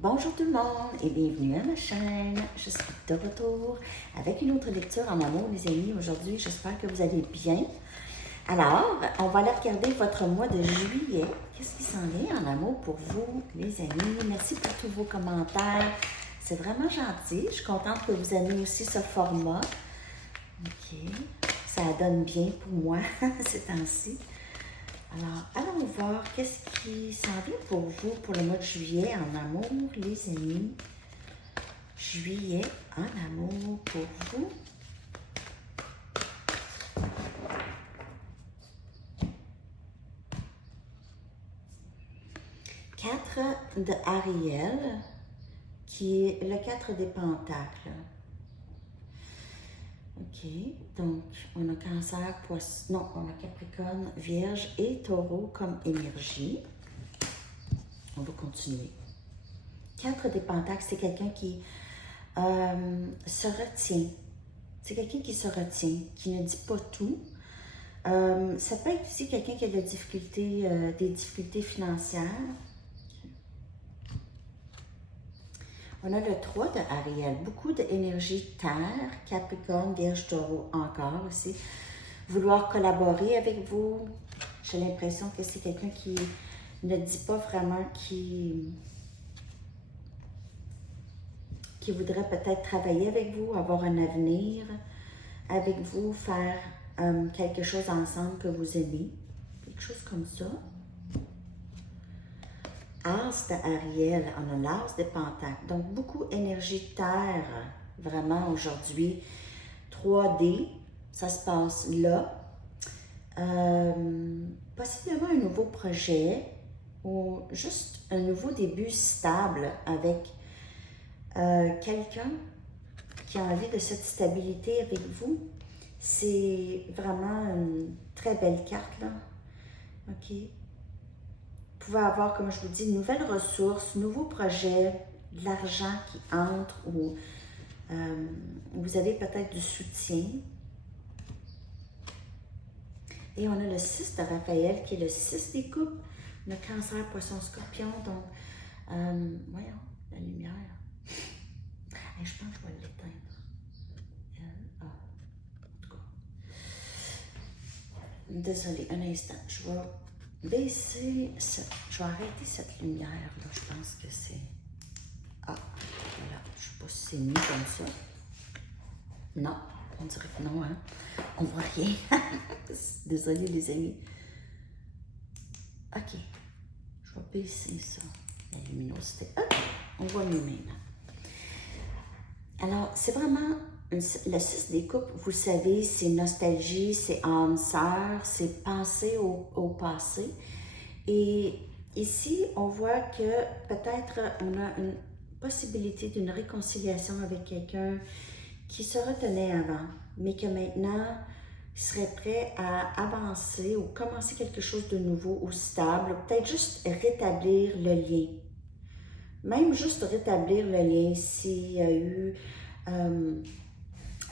Bonjour tout le monde et bienvenue à ma chaîne. Je suis de retour avec une autre lecture en amour, les amis. Aujourd'hui, j'espère que vous allez bien. Alors, on va aller regarder votre mois de juillet. Qu'est-ce qui s'en vient en amour pour vous, les amis? Merci pour tous vos commentaires. C'est vraiment gentil. Je suis contente que vous aimiez aussi ce format. OK. Ça donne bien pour moi ces temps-ci. Alors, allons voir qu'est-ce qui s'en vient pour vous pour le mois de juillet en amour, les amis. Juillet en amour pour vous. Quatre de Ariel, qui est le 4 des pentacles. OK, donc on a Cancer, Poisson, non, on a Capricorne, Vierge et Taureau comme énergie. On va continuer. 4 des pentacles, c'est quelqu'un qui se retient. C'est quelqu'un qui se retient, qui ne dit pas tout. Ça peut être aussi quelqu'un qui a des difficultés financières. On a le 3 de Ariel, beaucoup d'énergie terre, Capricorne, Vierge, Taureau encore aussi. Vouloir collaborer avec vous. J'ai l'impression que c'est quelqu'un qui ne dit pas vraiment qui voudrait peut-être travailler avec vous, avoir un avenir avec vous, faire quelque chose ensemble que vous aimez. Quelque chose comme ça. As de Ariel, on a l'As des Pentacles. Donc, beaucoup énergie terre, vraiment aujourd'hui. 3D, ça se passe là. Possiblement un nouveau projet ou juste un nouveau début stable avec quelqu'un qui a envie de cette stabilité avec vous. C'est vraiment une très belle carte, là. OK. Vous pouvez avoir, comme je vous dis, de nouvelles ressources, nouveaux projets, de l'argent qui entre ou vous avez peut-être du soutien. Et on a le 6 de Raphaël qui est le 6 des coupes, le Cancer, Poisson, Scorpion. Donc, voyons, la lumière. Hey, je pense que je vais l'éteindre. En tout cas. Désolée, un instant. Je vais baisser cette... Je vais arrêter cette lumière-là. Je pense que c'est... Ah, voilà. Je ne sais pas si c'est mieux comme ça. Non, on dirait que non, hein. On voit rien. Désolée, les amis. OK. Je vais baisser ça, la luminosité. OK, on voit mieux maintenant. Alors, c'est vraiment le 6 des coupes, vous savez, c'est nostalgie, c'est âme sœur, c'est penser au passé. Et ici, on voit que peut-être on a une possibilité d'une réconciliation avec quelqu'un qui se retenait avant, mais que maintenant serait prêt à avancer ou commencer quelque chose de nouveau ou stable, peut-être juste rétablir le lien. Même juste rétablir le lien s'il y a eu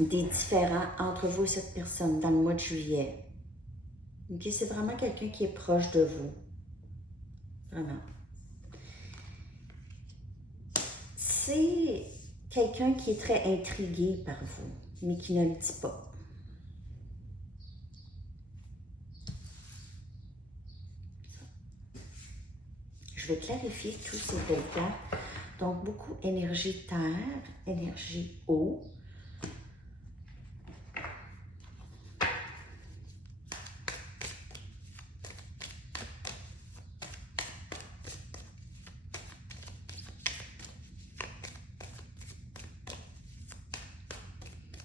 des différends entre vous et cette personne dans le mois de juillet. Okay? C'est vraiment quelqu'un qui est proche de vous. Vraiment. C'est quelqu'un qui est très intrigué par vous, mais qui ne le dit pas. Je vais clarifier tous ces belles cartes. Donc, beaucoup énergie terre, énergie eau.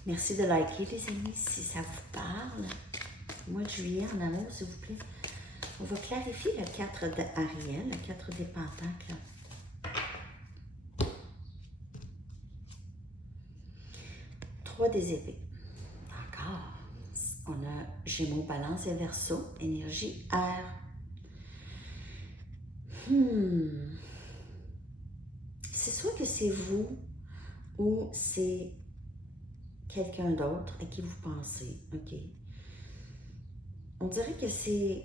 Merci de liker, les amis, si ça vous parle. Mois de juillet, en amour, s'il vous plaît. On va clarifier le 4 de Ariel, le 4 des pentacles. 3 des épées. Encore. On a Gémeaux, Balance et Verseau, énergie air. C'est soit que c'est vous ou c'est quelqu'un d'autre à qui vous pensez. OK. On dirait que c'est...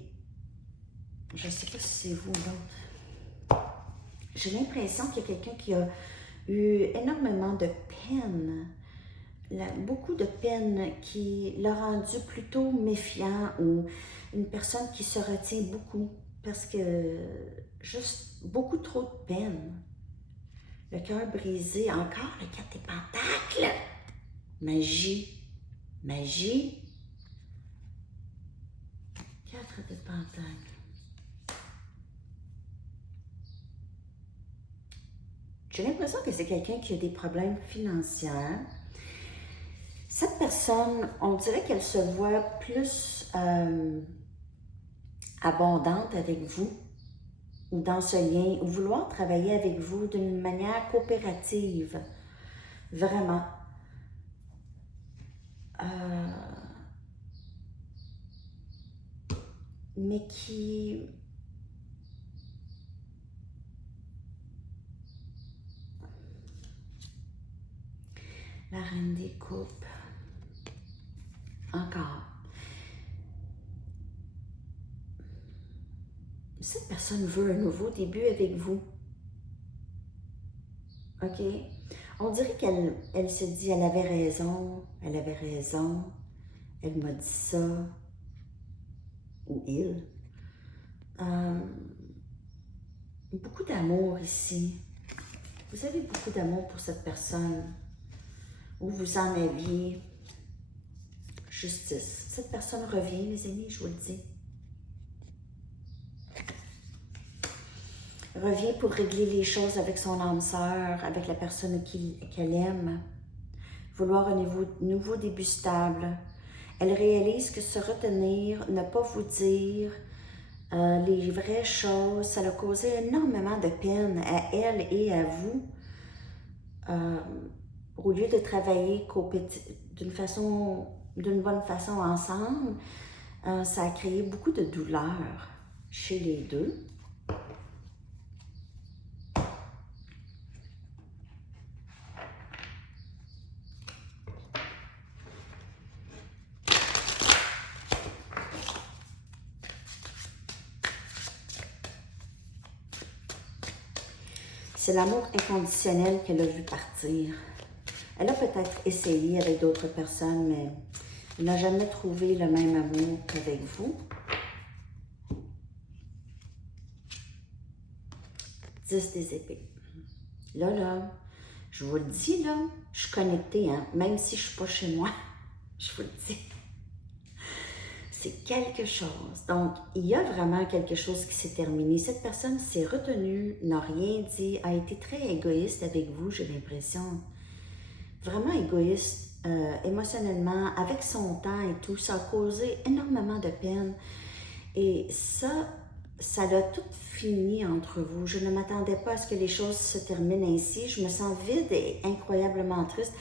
Je ne sais pas si c'est vous ou l'autre. J'ai l'impression qu'il y a quelqu'un qui a eu énormément de peine, beaucoup de peine qui l'a rendu plutôt méfiant ou une personne qui se retient beaucoup parce que juste beaucoup trop de peine. Le cœur brisé, encore le 4 des pentacles. Magie, magie. 4 de pentacles. J'ai l'impression que c'est quelqu'un qui a des problèmes financiers. Cette personne, on dirait qu'elle se voit plus abondante avec vous ou dans ce lien, ou vouloir travailler avec vous d'une manière coopérative. Vraiment. Mais qui... La reine des coupes. Encore. Cette personne veut un nouveau début avec vous. OK? On dirait qu'elle se dit, elle avait raison, elle m'a dit ça, ou il. Beaucoup d'amour ici. Vous avez beaucoup d'amour pour cette personne. Où vous en aviez. Justice. Cette personne revient, les amis, je vous le dis. Revient pour régler les choses avec son âme sœur, avec la personne qu'elle aime. Vouloir un nouveau début stable. Elle réalise que se retenir, ne pas vous dire les vraies choses, ça a causé énormément de peine à elle et à vous. Au lieu de travailler d'une bonne façon ensemble, ça a créé beaucoup de douleur chez les deux. C'est l'amour inconditionnel qu'elle a vu partir. Elle a peut-être essayé avec d'autres personnes, mais elle n'a jamais trouvé le même amour qu'avec vous. 10 des épées. Là, je vous le dis, là, je suis connectée, hein, même si je ne suis pas chez moi, je vous le dis. C'est quelque chose. Donc, il y a vraiment quelque chose qui s'est terminé. Cette personne s'est retenue, n'a rien dit, a été très égoïste avec vous, j'ai l'impression. Vraiment égoïste émotionnellement, avec son temps et tout. Ça a causé énormément de peine. Et ça l'a tout fini entre vous. Je ne m'attendais pas à ce que les choses se terminent ainsi. Je me sens vide et incroyablement triste.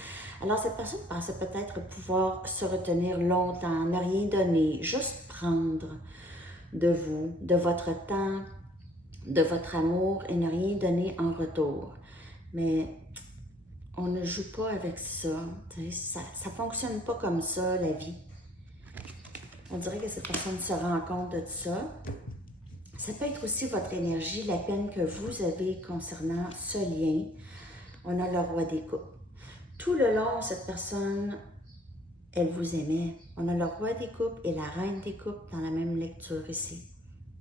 Alors, cette personne pensait peut-être pouvoir se retenir longtemps, ne rien donner, juste prendre de vous, de votre temps, de votre amour et ne rien donner en retour. Mais on ne joue pas avec ça. Ça ne fonctionne pas comme ça, la vie. On dirait que cette personne se rend compte de ça. Ça peut être aussi votre énergie, la peine que vous avez concernant ce lien. On a le roi des coupes. Tout le long, cette personne, elle vous aimait. On a le roi des coupes et la reine des coupes dans la même lecture ici.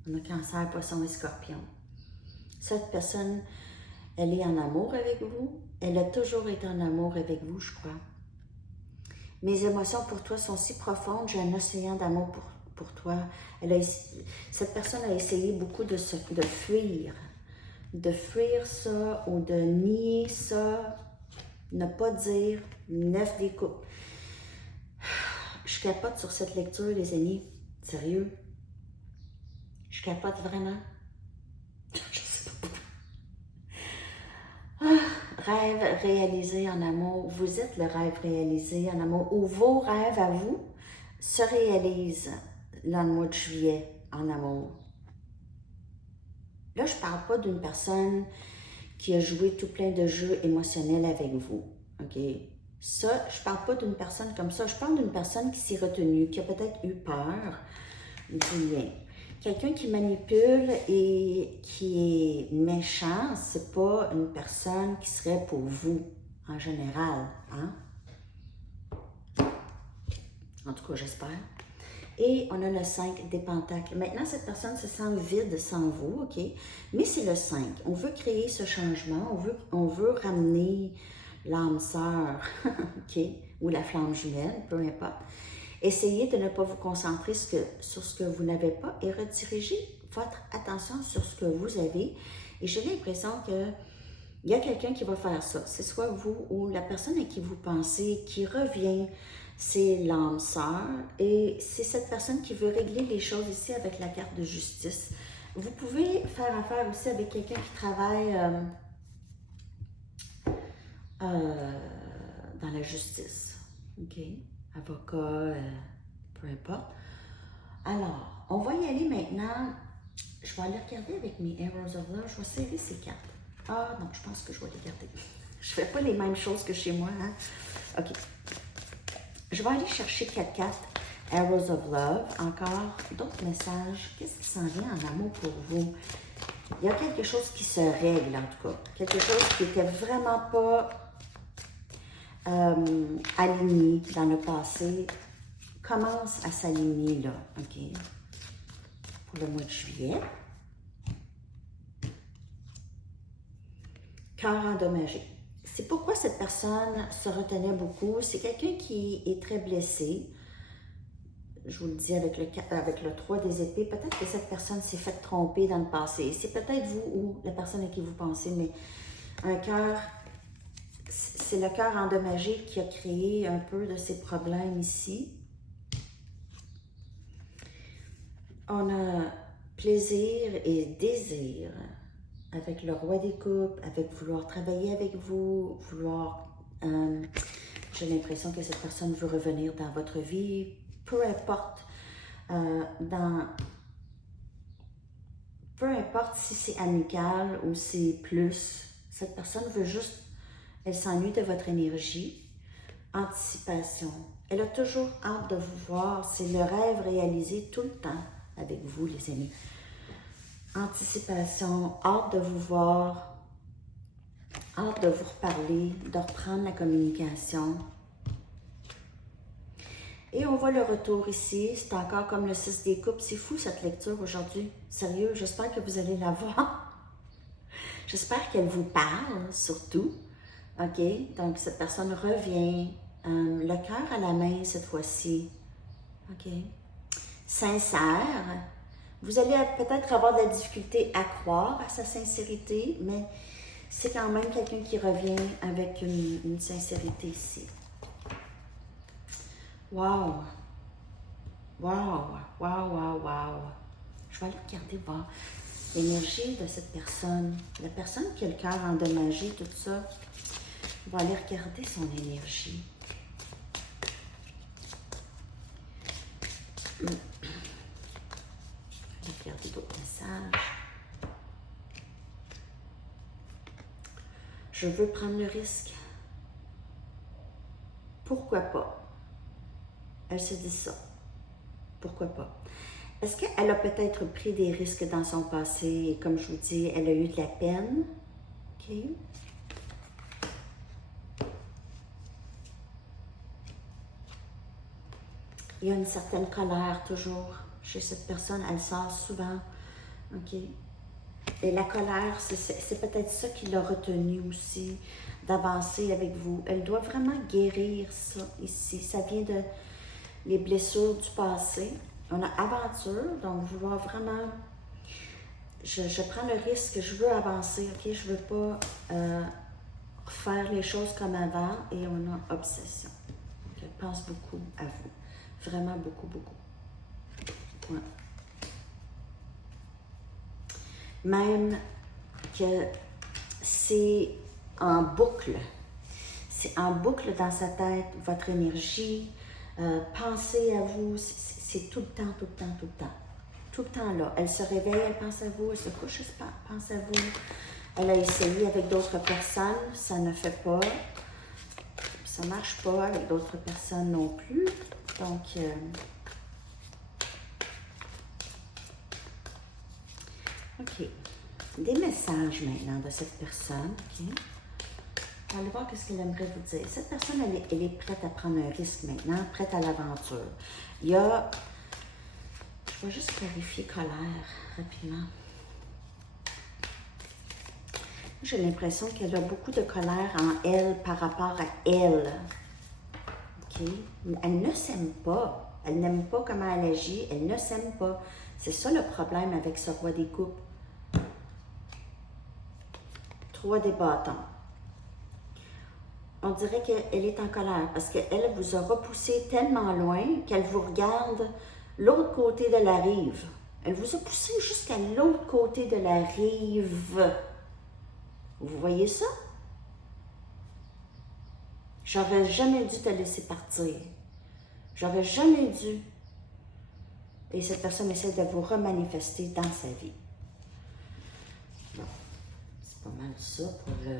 On a Cancer, Poisson et Scorpion. Cette personne, elle est en amour avec vous. Elle a toujours été en amour avec vous, je crois. Mes émotions pour toi sont si profondes, j'ai un océan d'amour pour toi. Cette personne a essayé beaucoup de fuir ça ou de nier ça. Ne pas dire 9 des coupes. Je capote sur cette lecture, les amis. Sérieux. Je capote vraiment. Je sais pas. Rêve réalisé en amour. Vous êtes le rêve réalisé en amour. Ou vos rêves à vous se réalisent dans le mois de juillet en amour. Là, je ne parle pas d'une personne qui a joué tout plein de jeux émotionnels avec vous, OK? Ça, je ne parle pas d'une personne comme ça. Je parle d'une personne qui s'est retenue, qui a peut-être eu peur du lien. quelqu'un qui manipule et qui est méchant, c'est pas une personne qui serait pour vous, en général, hein? En tout cas, j'espère. Et on a le 5 des pentacles. Maintenant, cette personne se sent vide sans vous, OK? Mais c'est le 5. On veut créer ce changement, on veut ramener l'âme sœur, OK? Ou la flamme jumelle, peu importe. Essayez de ne pas vous concentrer sur ce que vous n'avez pas et redirigez votre attention sur ce que vous avez. Et j'ai l'impression qu'il y a quelqu'un qui va faire ça. C'est soit vous ou la personne à qui vous pensez qui revient. C'est l'âme sœur et c'est cette personne qui veut régler les choses ici avec la carte de justice. Vous pouvez faire affaire aussi avec quelqu'un qui travaille dans la justice, OK? Avocat, peu importe. Alors, on va y aller maintenant. Je vais aller regarder avec mes Arrows of Love. Je vais serrer ces cartes. Ah non, je pense que je vais les garder. Je ne fais pas les mêmes choses que chez moi, hein? OK. Je vais aller chercher 4 cartes, Arrows of Love, encore d'autres messages. Qu'est-ce qui s'en vient en amour pour vous? Il y a quelque chose qui se règle, en tout cas. Quelque chose qui n'était vraiment pas aligné dans le passé. Commence à s'aligner, là, OK? Pour le mois de juillet. Cœur endommagé. C'est pourquoi cette personne se retenait beaucoup. C'est quelqu'un qui est très blessé. Je vous le dis avec le 3 des épées. Peut-être que cette personne s'est fait tromper dans le passé. C'est peut-être vous ou la personne à qui vous pensez, mais un cœur, c'est le cœur endommagé qui a créé un peu de ces problèmes ici. On a plaisir et désir avec le roi des coupes, avec vouloir travailler avec vous, vouloir... j'ai l'impression que cette personne veut revenir dans votre vie, peu importe, peu importe si c'est amical ou c'est plus, cette personne veut juste, elle s'ennuie de votre énergie, anticipation. Elle a toujours hâte de vous voir, c'est le rêve réalisé tout le temps avec vous, les amis. Anticipation, hâte de vous voir, hâte de vous reparler, de reprendre la communication. Et on voit le retour ici, c'est encore comme le 6 des coupes. C'est fou cette lecture aujourd'hui, sérieux, j'espère que vous allez la voir. J'espère qu'elle vous parle, surtout. OK, donc cette personne revient, le cœur à la main cette fois-ci. OK, sincère. Vous allez peut-être avoir de la difficulté à croire à sa sincérité, mais c'est quand même quelqu'un qui revient avec une sincérité ici. Wow! Wow! Wow, wow, wow! Je vais aller regarder, voir l'énergie de cette personne. La personne qui a le cœur endommagé, tout ça. Je vais aller regarder son énergie. Regarder d'autres messages. Je veux prendre le risque. Pourquoi pas? Elle se dit ça. Pourquoi pas? Est-ce qu'elle a peut-être pris des risques dans son passé et comme je vous dis, elle a eu de la peine? OK. Il y a une certaine colère toujours chez cette personne. Elle sort souvent. OK. Et la colère, c'est peut-être ça qui l'a retenue aussi, d'avancer avec vous. Elle doit vraiment guérir ça ici. Ça vient de les blessures du passé. On a aventure, donc vouloir vraiment... Je prends le risque, je veux avancer, OK? Je ne veux pas faire les choses comme avant et on a obsession. Je pense beaucoup à vous. Vraiment beaucoup, beaucoup. Ouais. Même que c'est en boucle. C'est en boucle dans sa tête, votre énergie. Pensez à vous, c'est tout le temps, tout le temps, tout le temps. Tout le temps là. Elle se réveille, elle pense à vous, elle se couche, elle pense à vous. Elle a essayé avec d'autres personnes, ça ne fait pas. Ça ne marche pas avec d'autres personnes non plus. Donc, OK. Des messages maintenant de cette personne. OK. On va aller voir ce qu'elle aimerait vous dire. Cette personne, elle est prête à prendre un risque maintenant, prête à l'aventure. Il y a... Je vais juste clarifier colère rapidement. J'ai l'impression qu'elle a beaucoup de colère en elle par rapport à elle. OK? Elle ne s'aime pas. Elle n'aime pas comment elle agit. Elle ne s'aime pas. C'est ça le problème avec ce roi des coupes. 3 des bâtons. On dirait qu'elle est en colère parce qu'elle vous a repoussé tellement loin qu'elle vous regarde l'autre côté de la rive. Elle vous a poussé jusqu'à l'autre côté de la rive. Vous voyez ça? J'aurais jamais dû te laisser partir. J'aurais jamais dû. Et cette personne essaie de vous remanifester dans sa vie. Bon, c'est pas mal ça pour la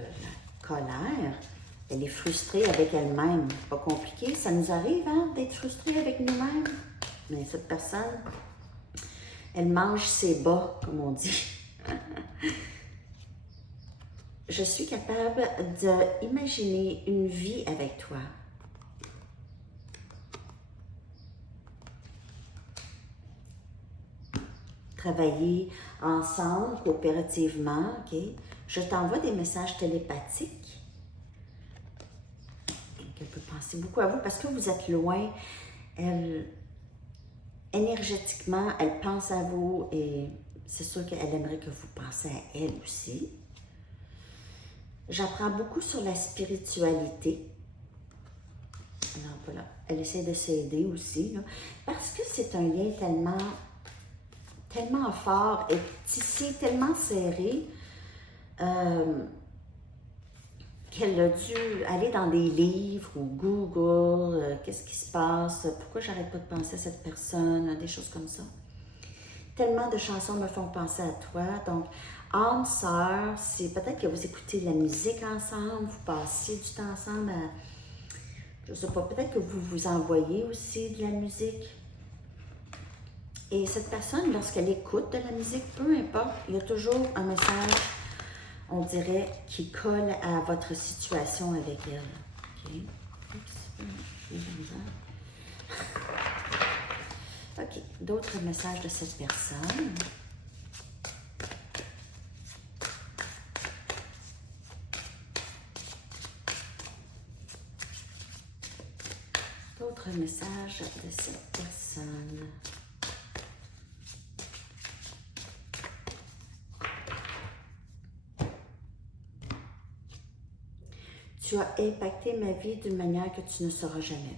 colère. Elle est frustrée avec elle-même. Pas compliqué, ça nous arrive hein, d'être frustrés avec nous-mêmes. Mais cette personne, elle mange ses bas, comme on dit. Je suis capable d'imaginer une vie avec toi. Travailler ensemble, coopérativement, OK? Je t'envoie des messages télépathiques. Elle peut penser beaucoup à vous parce que vous êtes loin. Énergétiquement, elle pense à vous et c'est sûr qu'elle aimerait que vous pensiez à elle aussi. J'apprends beaucoup sur la spiritualité. Alors voilà, elle essaie de s'aider aussi, là, parce que c'est un lien tellement fort et tissé, tellement serré, qu'elle a dû aller dans des livres ou Google, qu'est-ce qui se passe, pourquoi j'arrête pas de penser à cette personne, des choses comme ça. Tellement de chansons me font penser à toi, donc âme sœur, c'est peut-être que vous écoutez de la musique ensemble, vous passez du temps ensemble à, je sais pas, peut-être que vous vous envoyez aussi de la musique. Et cette personne, lorsqu'elle écoute de la musique, peu importe, il y a toujours un message, on dirait, qui colle à votre situation avec elle. OK. Oups, j'ai de la misère. OK. D'autres messages de cette personne. D'autres messages de cette personne. Tu as impacté ma vie d'une manière que tu ne sauras jamais.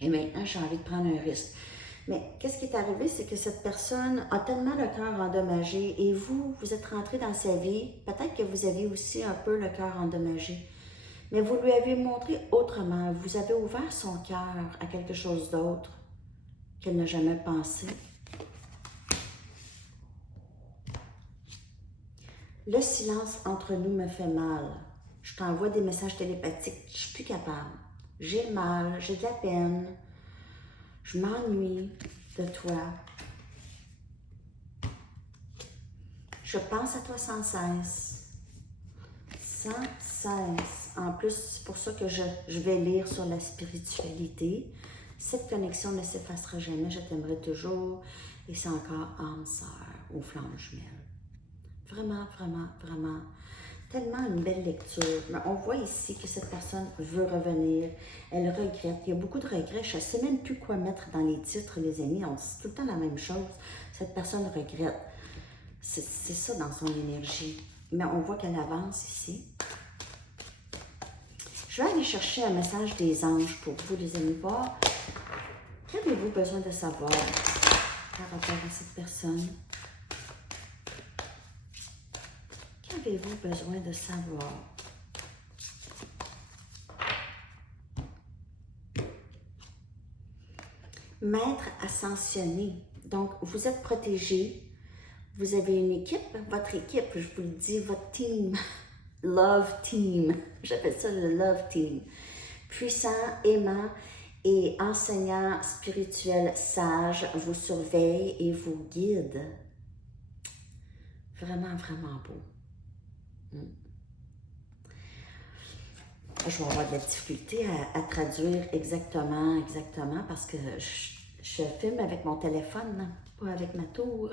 Et maintenant, j'ai envie de prendre un risque. Mais qu'est-ce qui est arrivé, c'est que cette personne a tellement le cœur endommagé et vous êtes rentré dans sa vie, peut-être que vous avez aussi un peu le cœur endommagé, mais vous lui avez montré autrement. Vous avez ouvert son cœur à quelque chose d'autre qu'elle n'a jamais pensé. Le silence entre nous me fait mal. Je t'envoie des messages télépathiques, je suis plus capable. J'ai mal, j'ai de la peine, je m'ennuie de toi. Je pense à toi sans cesse. Sans cesse. En plus, c'est pour ça que je vais lire sur la spiritualité. Cette connexion ne s'effacera jamais, je t'aimerai toujours. Et c'est encore âme sœur aux flammes jumelles. Vraiment, vraiment, vraiment. Tellement une belle lecture. Mais on voit ici que cette personne veut revenir. Elle regrette. Il y a beaucoup de regrets. Je ne sais même plus quoi mettre dans les titres, les amis. On dit tout le temps la même chose. Cette personne regrette. C'est ça dans son énergie. Mais on voit qu'elle avance ici. Je vais aller chercher un message des anges pour vous, les amis, voir. Qu'avez-vous besoin de savoir par rapport à cette personne? Qu'avez-vous besoin de savoir? Maître ascensionné. Donc, vous êtes protégé. Vous avez une équipe. Votre équipe, je vous le dis, votre team. Love team. J'appelle ça le love team. Puissant, aimant et enseignant spirituel sage vous surveille et vous guide. Vraiment, vraiment beau. Je vais avoir de la difficulté à traduire exactement, parce que je filme avec mon téléphone, pas avec ma tour.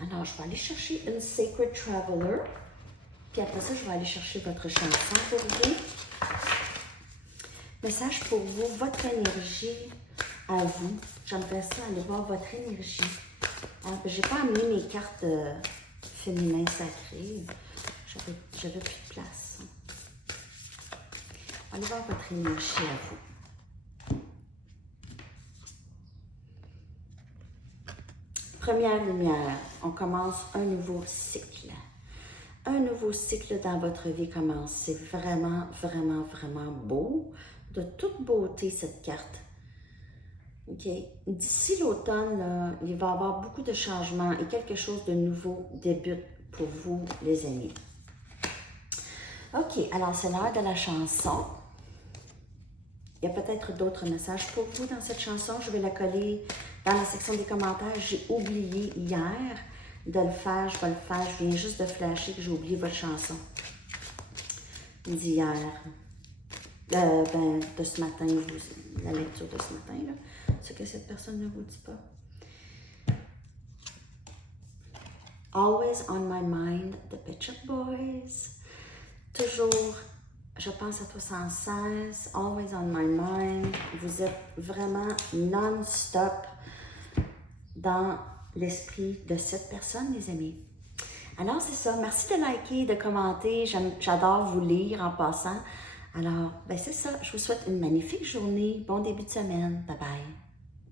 Alors, je vais aller chercher une Sacred Traveler. Puis après ça, je vais aller chercher votre chanson pour vous. Message pour vous, votre énergie à vous. J'aimerais ça aller voir votre énergie. Je n'ai pas amené mes cartes féminins sacrées. J'avais plus de place. Allez voir votre énergie à vous. Première lumière, on commence un nouveau cycle. Un nouveau cycle dans votre vie commence. C'est vraiment, vraiment, vraiment beau. De toute beauté, cette carte. OK. D'ici l'automne, il va y avoir beaucoup de changements et quelque chose de nouveau débute pour vous, les amis. OK, alors c'est l'heure de la chanson. Il y a peut-être d'autres messages pour vous dans cette chanson. Je vais la coller dans la section des commentaires. J'ai oublié hier de le faire. Je vais le faire. Je viens juste de flasher que j'ai oublié votre chanson d'hier. De ce matin, la lecture de ce matin, là. Ce que cette personne ne vous dit pas. Always on my mind, the Pet Shop Boys. Toujours, je pense à toi sans cesse. Always on my mind. Vous êtes vraiment non-stop dans l'esprit de cette personne, les amis. Alors, c'est ça. Merci de liker, de commenter. J'adore vous lire en passant. Alors, c'est ça. Je vous souhaite une magnifique journée. Bon début de semaine. Bye bye.